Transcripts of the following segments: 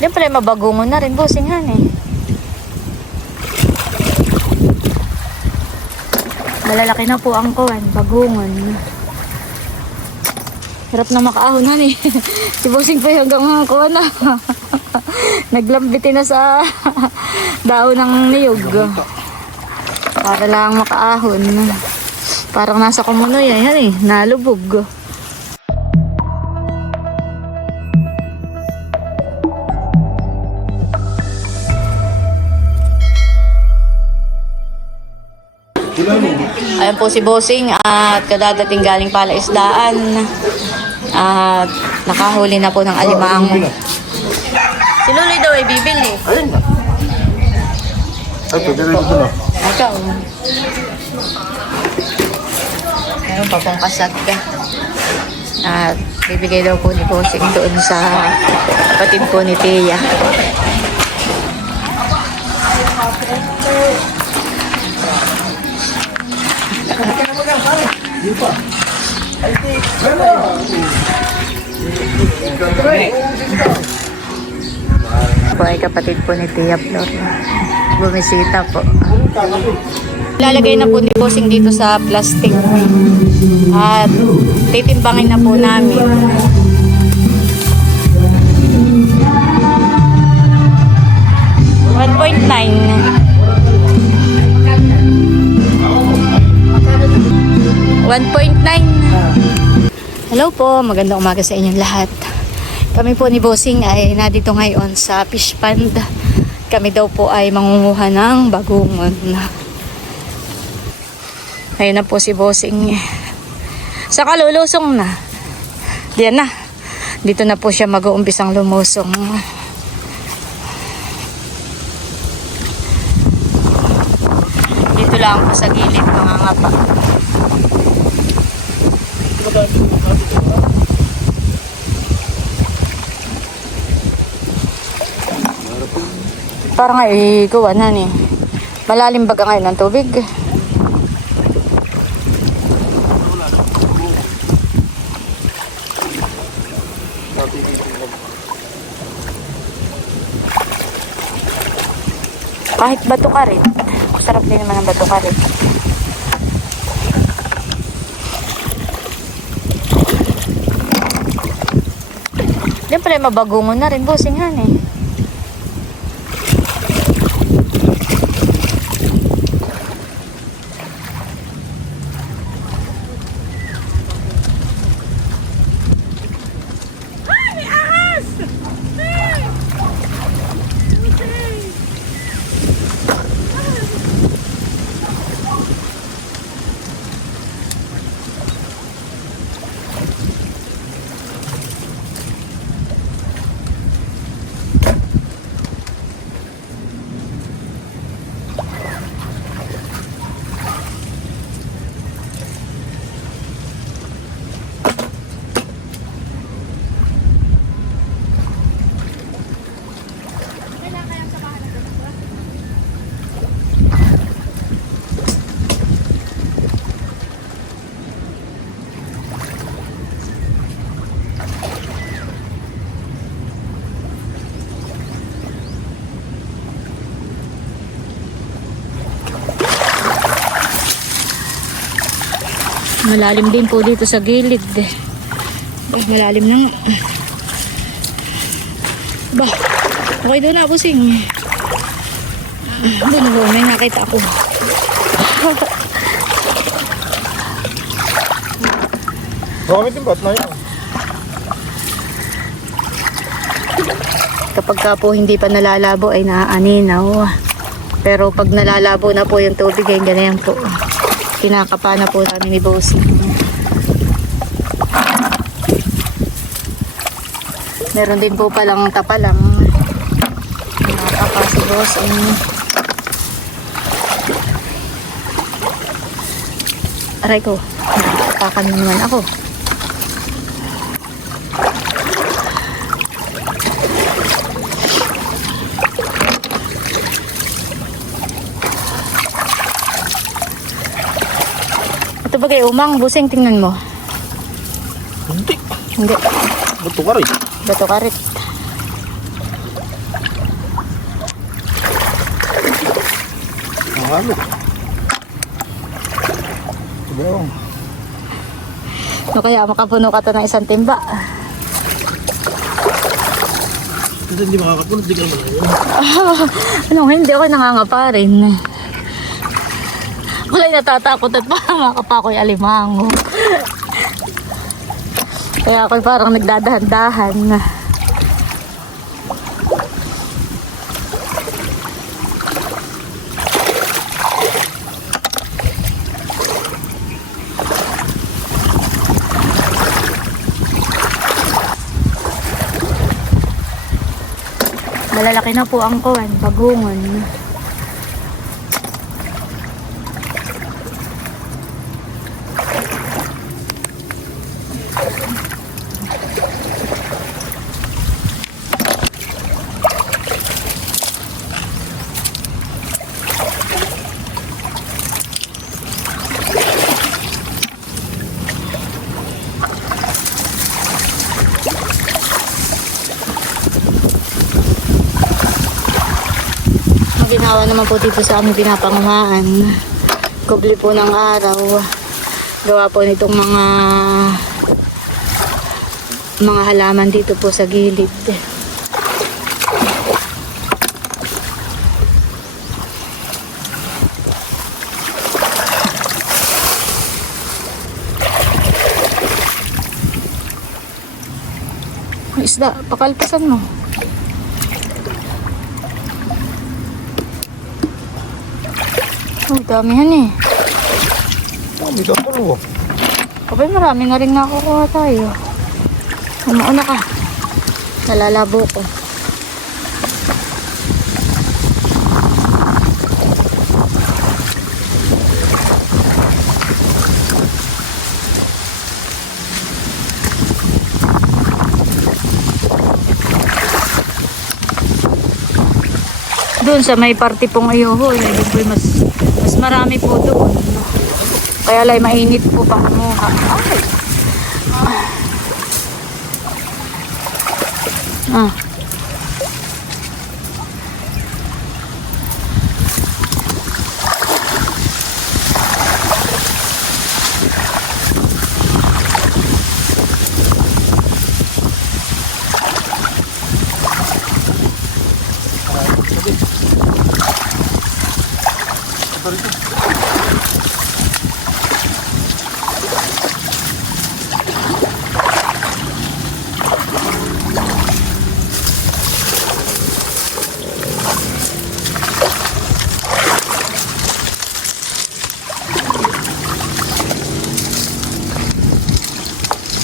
Yan pala mabagungon na rin, bossing han eh. Malalaki na po ang kuwan, bagungon. Hirap na makaahon han eh. Si bossing pa hanggang mga kuwan na. Naglambitin na sa daon ng niyog. Para lang makaahon. Parang nasa kumunoy yan eh, nalubog. Ayan po si bossing at kadadating galing palaisdaan at nakahuli na po ng alimango. Si Luloy daw ay bibili. Ayun na. Ay, pwede rin ito na. Ikaw. Meron pa pong kasag ka. At bibigay daw po ni bossing doon sa kapatid po ni Tia. Po ay kapatid po ni Tia Flor. Bumisita po. Lalagay na po ni bossing dito sa plastic. At titimbangin na po namin. Hello po, magandang umaga sa inyong lahat. Kami po ni bossing ay nandito ngayon sa fish pond. Kami daw po ay mangunguha ng bagungon. Ayun na po si bossing. Saka lulusong na. Diyan na. Dito na po siya mag-uumpisang lumusong. Dito lang po sa gilid mga ngapa. Parang ay gawanan eh. Malalim baga ngayon ng tubig. Kahit bato karit. Masarap din naman ang bato karit. Yan pala mabagungon na rin, bossing han eh. Malalim din po dito sa gilid. Ay, malalim na nga. Ba, okay doon na, bossing. Doon na, may nakita ako. Bakit yung bat na yan? Kapag ka po hindi pa nalalabo ay naaaninaw. Pero pag nalalabo na po yung tubig ay ganyan po. Kinakapa na po namin ni bossing. Meron din po palang tapalang. Kinakapa si bossing. Aray ko, nakatakan mo naman ako. Ito bagay umang, busing, tingnan mo. Hindi. Hindi. Bato ka rin. Bato karit. Mahalo. Sabaw. No, kaya makapuno ka to ng isang timba. Kasi hindi makakapunod, di ka naman yun. Ano, hindi ako nangangapa rin. Wala'y natatakot at parang makapa ako'y alimango. Kaya ako'y parang nagdadahan-dahan. Malalaki na po ang kuwan, bagungon. Ginawa naman po dito sa aming pinapanguhaan. Kubli po ng araw. Gawa po nitong mga halaman dito po sa gilid. Isda, pakalpasan mo. Oh, damihan eh. May kapuro. Kapag marami na rin nakukuha tayo. Umauna ka. Nalalabo ko. Doon sa may party pong ayuho, doon po mas marami po doon. Kaya lang mainit po pangamuha. Ay! Ah.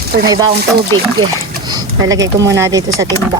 Ito may baong tubig. Lalagay ko muna dito sa timba.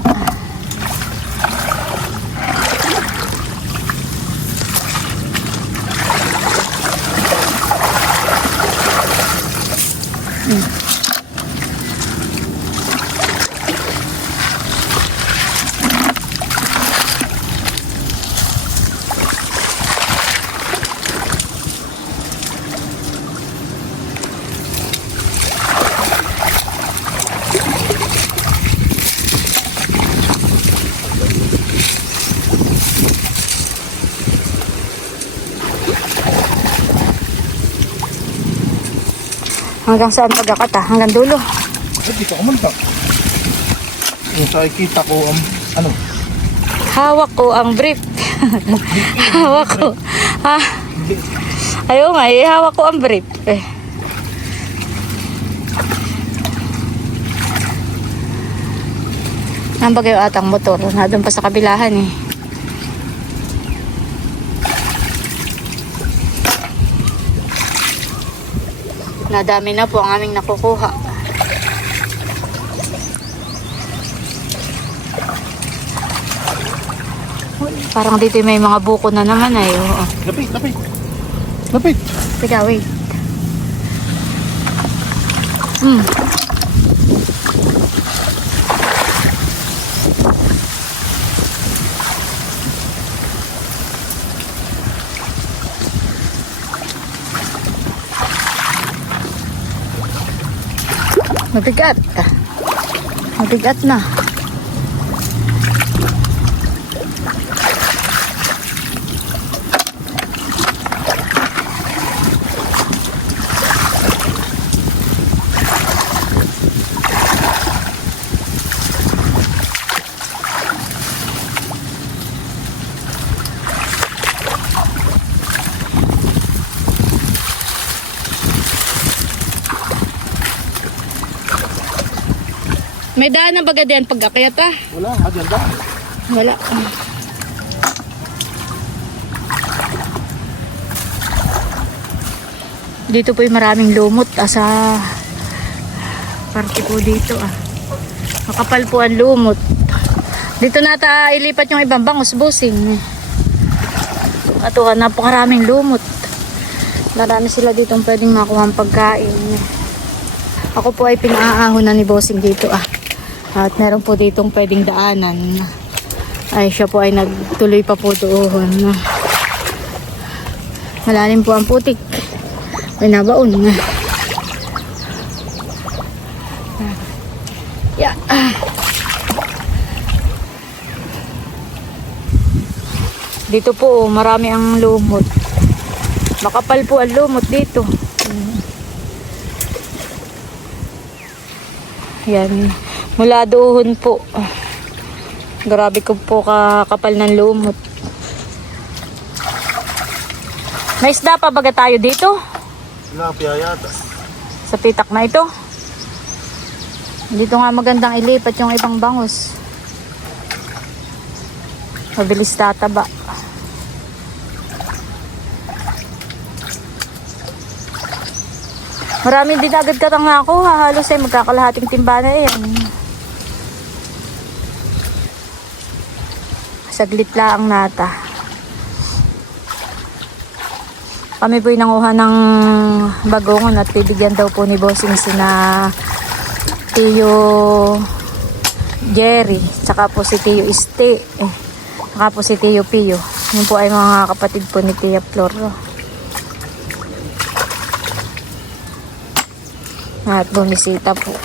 Hanggang saan pagkakata? Hanggang dulo. Ay, di ka kumanta. Yung sa ikita ko, ano? Hawak ko ang brief. Hawak ko. Ha? Ayaw nga, hawak ko ang brief. Nambag yung atang motor. Nandun pa sa kabilahan eh. Nadami na po ang aming nakukuha. Parang dito may mga buko na naman ay. Oo. Lapit, lapit. Lapit. Teka, wait. Mabigat. Mabigat na. May daan na baga diyan pag akyat ah. Wala, aganda. Wala. Dito po yung maraming lumot sa parte po dito ah. Makapal po ang lumot. Dito nata ilipat yung ibang bangus busing. Atuhan, napakaraming lumot. Marami sila dito pwedeng makuha ang pagkain. Ako po ay pinaaahon na ni bossing dito ah. At meron po ditong pwedeng daanan. Ay siya po ay nagtuloy pa po doon. Malalim po ang putik. May nabaon. Yeah. Dito po marami ang lumot. Makapal po ang lumot dito. Yan. Mula doon po. Grabe ko po kakapal ng lumot. May isda pa baga tayo dito? Tilapia yata. Sa pitak na ito. Dito nga magandang ilipat yung ibang bangus. Mabilis tataba. Marami din agad katang nakuha. Halos ay magkakalahating timba na yan. Saglit lang nata. Kami po'y nanguha ng bagongon at bibigyan daw po ni bossing sina Tio Jerry, tsaka po si Tio Este, tsaka po si Tio Pio. Yun po ay mga kapatid po ni Tia Flor. At bumisita po.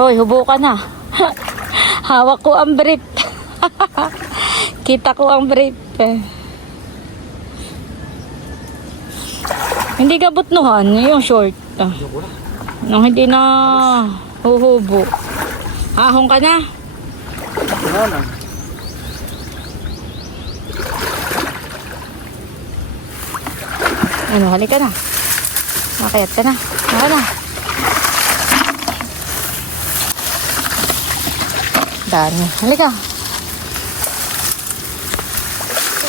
Hoy, hubo ka na. Hawak ko ang brief. Kita ko ang brief. Hindi ka butnuhan yung short. Nung hindi na huhubo. Ahong ka na. Wala lang. Ano, halika na. Makayat ka na. Maka na. Dami. Halika.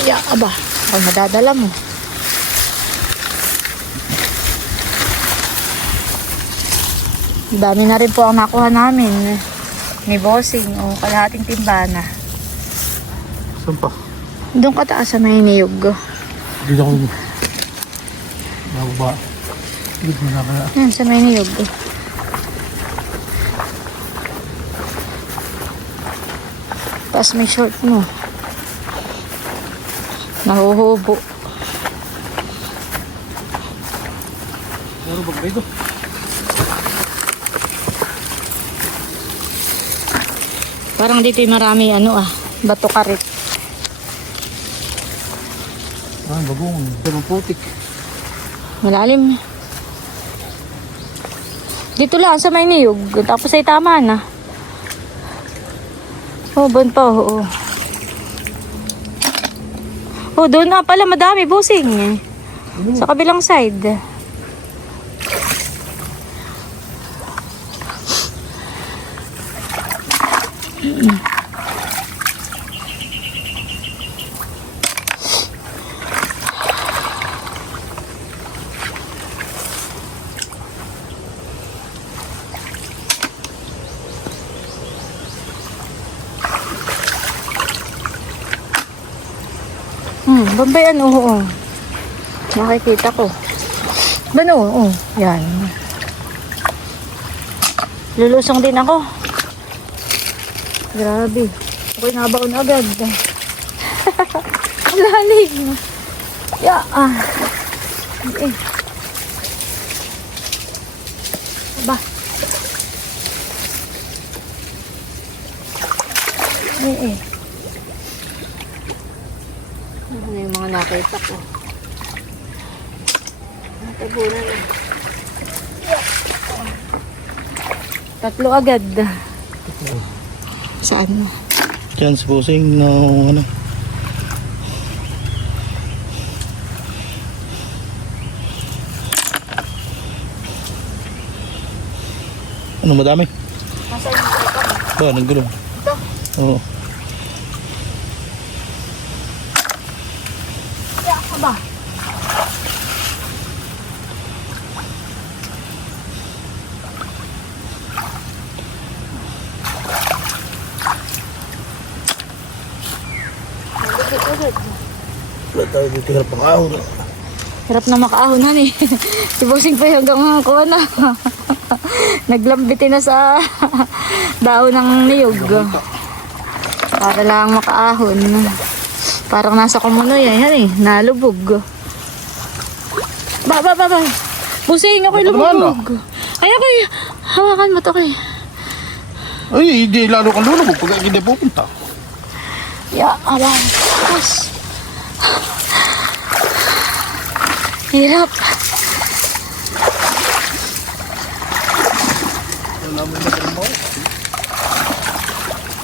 Ya, aba. Ako madadala mo. Dami na rin po ang nakuha namin. Ni bossing. O kalahating timbana. Saan pa? Doon ka taas sa may niyog. Dito ako. Nababa. Dito mo na kaya. Yan, sa may niyog. Tapos may short mo. Nahuhubo. Ano ba ito? Parang dito yung marami bato karit. Bagong. Dalawang putik. Malalim. Dito lang sa may niyog. Tapos ay tama na. Oh, bon pa. Oh. Oh, doon na pala madami busing. Sa kabilang side. Bambayan, oo. Nakikita ko. Bano, oo. Yan. Lulusong din ako. Grabe. Ako'y nabaon agad. Lalim. Ya. Eh. Aba. Eh. Ano yung mga nakita ko? Natabunan eh. Tatlo agad. Saan? Chance bossing na ano. Ano madami? Nasaan yung ito? Ba, naggulo. Ito? Oo. Ya, aba. Wala tayo dito hirap ang ahon. Hirap na makaahonan eh. Si Bossing pa hanggang kuha na. Naglambitin na sa daon ng niyog. Para lang makaahon. Parang nasa kumunoy yan eh. Nalubog. Ba. Bossing, ako'y Ba't naman, lumubog. Ay, ako'y hawakan mo to kay. Ay, hindi lalo kang lulubog pag hindi pupunta. Ya, abang. Tapos. Hirap.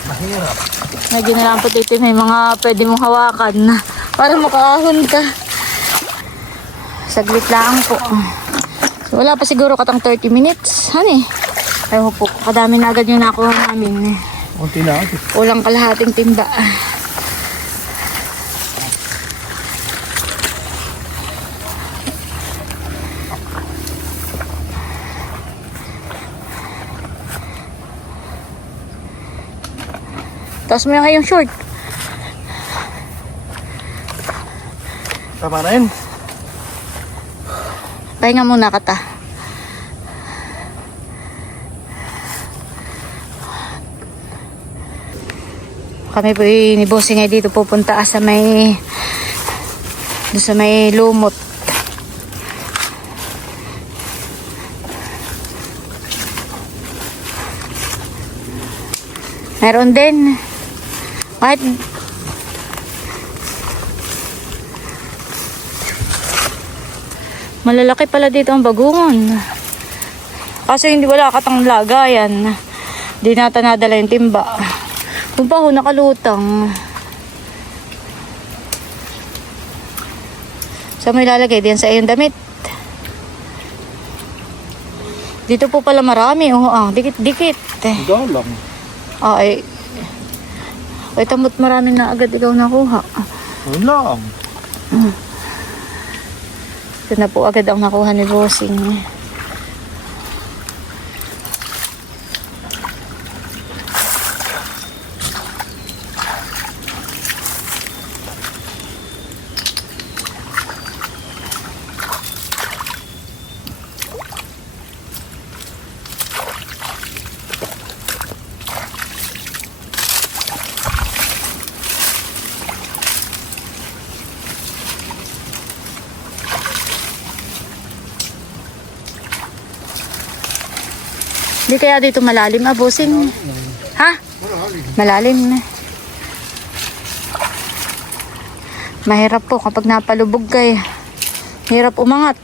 Mahirap. Medyo na lang puti may mga pwede mong hawakan para makaahon ka. Saglit lang po. So, wala pa siguro katang 30 minutes. Hani? Ayaw po. Kadami na agad yung nakuha namin. Kunti na ito. Kulang kalahating timba. Tapos mo yung short. Tama na yun. Pahinga muna kata. Kami po ni Bossing ay dito pupunta sa may lumot. Meron din. Kahit malalaki pala dito ang bagungon. Kasi hindi wala katang lagayan. Di nata nadala yung timba. Kung pa ho nakalutang. Saan mo ilalagay? Diyan sa iyong damit. Dito po pala marami. Dikit-dikit. Galang. Ay tamot marami na agad ikaw nakuha. Wala. Ito na po agad ang nakuha ni Bossing. Hindi kaya dito malalim Bossing? Ha? Malalim na. Mahirap po kapag napalubog kayo. Hirap umangat.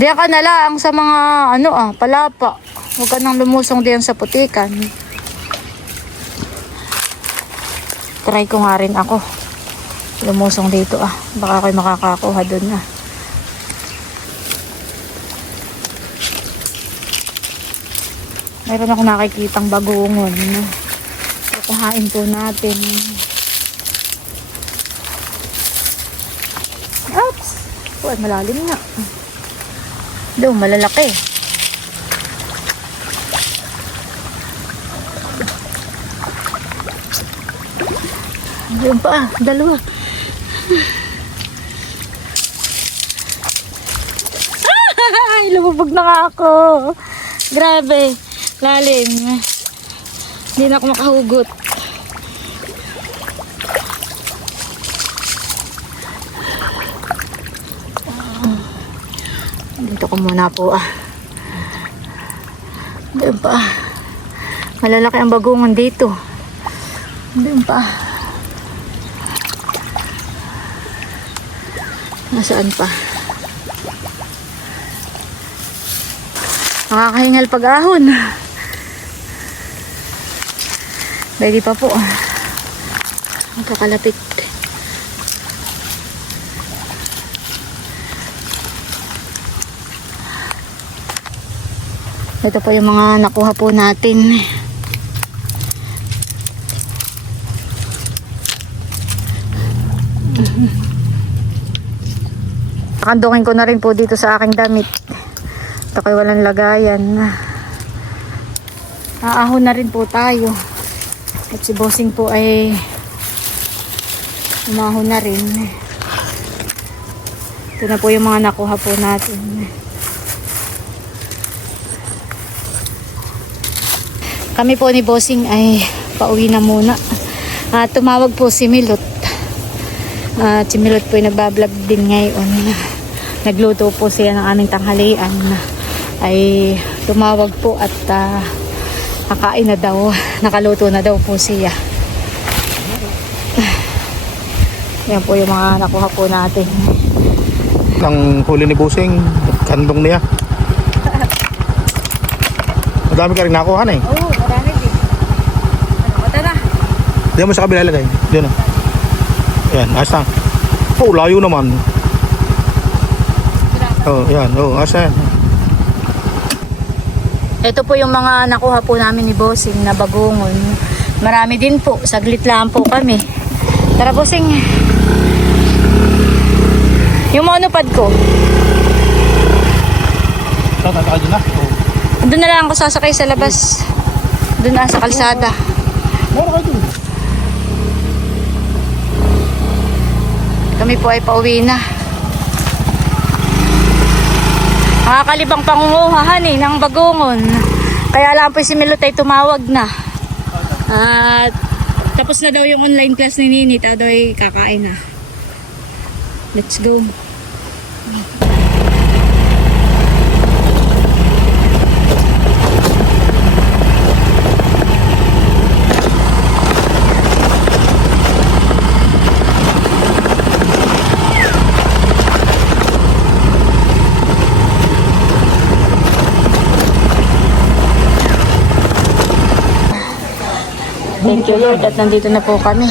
Diyan ka na lang sa mga palapa. Huwag ka nang lumusong diyan sa putikan. Try ko nga rin ako. Lumusong dito Baka kayo makakakuha doon Meron ako nakikitang bagungon. Kukuhain po natin. Oops! Uy, malalim na. Doon, malalaki. Doon pa, dalawa. Ay, lumubog na nga ako. Grabe. Lalim. Hindi na ako makahugot. Dito ko muna po Doon pa. Malalaki ang bagungon dito. Doon pa. Nasaan pa? Nakakahingal pag-ahon. Pwede pa po. Magkakalapit. Ito po yung mga nakuha po natin. Kandungin ko na rin po dito sa aking damit. Ito kay walang lagayan. Aahon na rin po tayo. At si Bossing po ay umahon na rin. Ito na po yung mga nakuha po natin. Kami po ni Bossing ay pauwi na muna. Tumawag po si Milot. Si Milot po ay nagbablog din ngayon. Nagluto po siya ng aming tanghalian. Ay tumawag po at kakain na daw. Nakaluto na daw po siya. Yan po yung mga nakuha po natin. Ang huli ni Busing, kandong niya. Madami ka rin nakuha na eh. Oo, marami din. Ano, na? Diyan mo sa kabila lagay. Diyan o. Ayan, asa. Oh, layo naman. Oh, yan. Oh, asa yan. Ito po yung mga nakuha po namin ni Bossing na bagungon. Marami din po. Saglit lang po kami. Tara, Bossing. Yung monopod ko. Tataka dyan na. Doon na lang ako sasakay sa labas. Doon na sa kalsada. Meron kayo dun. Kami po ay pauwi na. Nakakalibang pangunguhahan ng bagungon. Kaya lang po si Milot ay tumawag na. At tapos na daw yung online class ni Nini. Daw ay kakain na. Let's go. Thank you Lord at nandito na po kami.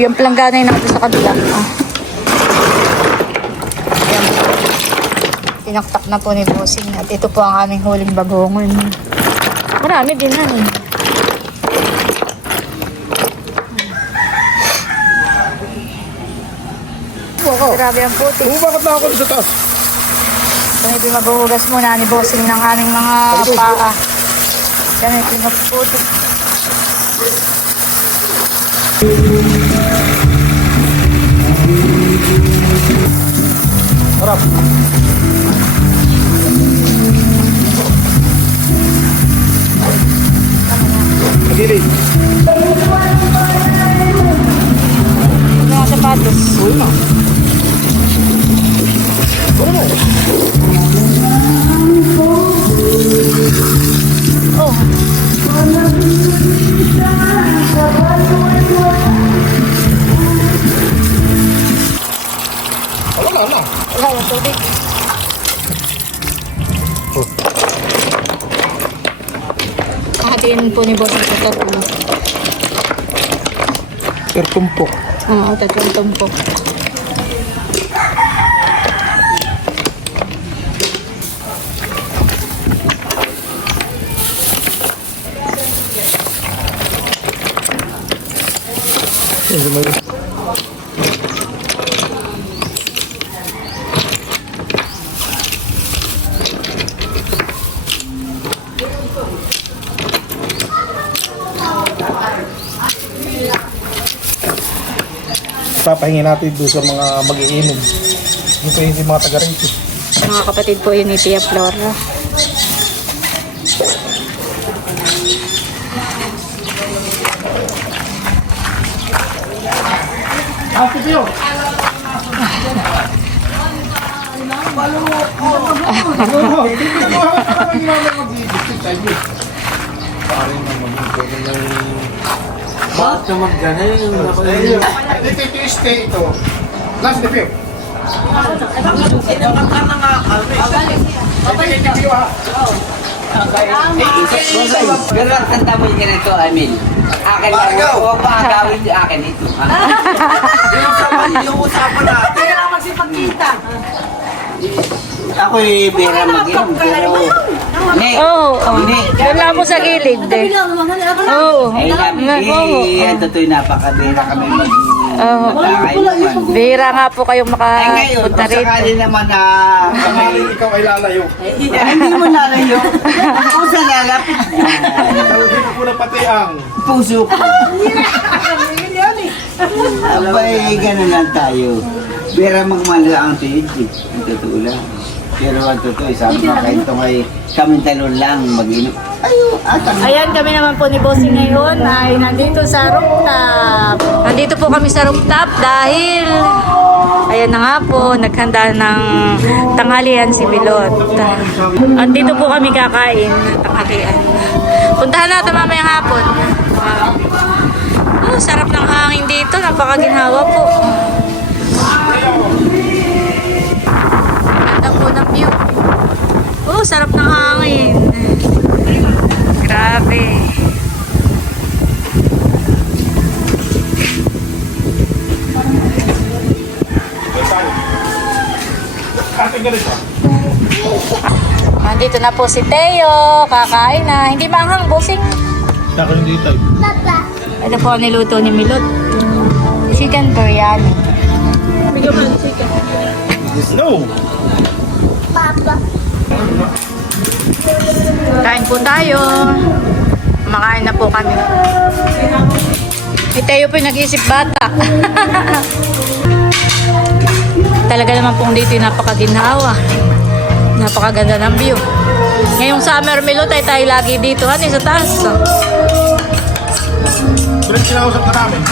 Yung planggana yung nakita sa kabila. Ayan. Tinaktak na po ni Bossing at ito po ang aming huling bagongon. Marami din na eh. Grabe ang puti. Bakit na ako sa taas? Ito maghuhugas muna ni Bossing ng aming mga paa. Yan ay pinagputi. Harap. Magilid. Mga sapatos. Uy na. Ano? Oh. Wala na. Wala yung tubig. Oh. Hatiin po ni Bossing ito. Pertumpok. Oo, tatlong tumpok. Papahingin natin doon sa mga mag-iinom. Yung pa yung mga taga-rito. Mga kapatid po yun ni Tia Flora. Bakit naman ganun? Ito yung stay ito. Last the film. Pero ang tanda mo yung ganito, Emil. Akin lang. Huwag mo agawin yung akin ito. Yung usapan natin. Kaya lang magsipagkita. Ako'y bera mag-inom. Pero... Hindi. Oo. Hindi. Doon lang po sa gilid. Oo. Ay, namin. Ang totoo napakabera kami mag-kainuman. Bihira nga po kayong Ay ngayon, makapunta kung sakali rito. naman na Ay, ikaw ay lalayo. hindi mo nalayo. Kung sa lalapit Hindi ko na pati ang puso ko. Abay, ganun lang tayo. Bera magmalo ang tinig. Ang totoo lang. Pero ang totoo, sabi ko kahit ito ay kami talon lang mag-inom. Ayan kami naman po ni Bossing ngayon ay nandito sa rooftop. Nandito po kami sa rooftop dahil ayan na nga po, naghanda ng tanghalian si Milot. At dito po kami kakain ng tanghalian. Puntahan natin mamayang hapon. Oh, sarap ng hangin dito, napakaginhawa po. Ganda po ng view. Oh, sarap ng hangin. Grabe. ating ganito. Nandito na po si Teo. Kakain na. Hindi maanghang, Bossing. Ako hindi tayo. Ito po ang niluto ni Milot. Chicken biryani. No! Kain po tayo. Makain na po kami. Si Teo po yung nag-iisip bata. Talaga naman pong dito yung napakaginhawa. Napakaganda ng view. Ngayong summer, Milot, ay tayo lagi dito. Ano sa taas? Pero kinausap na namin.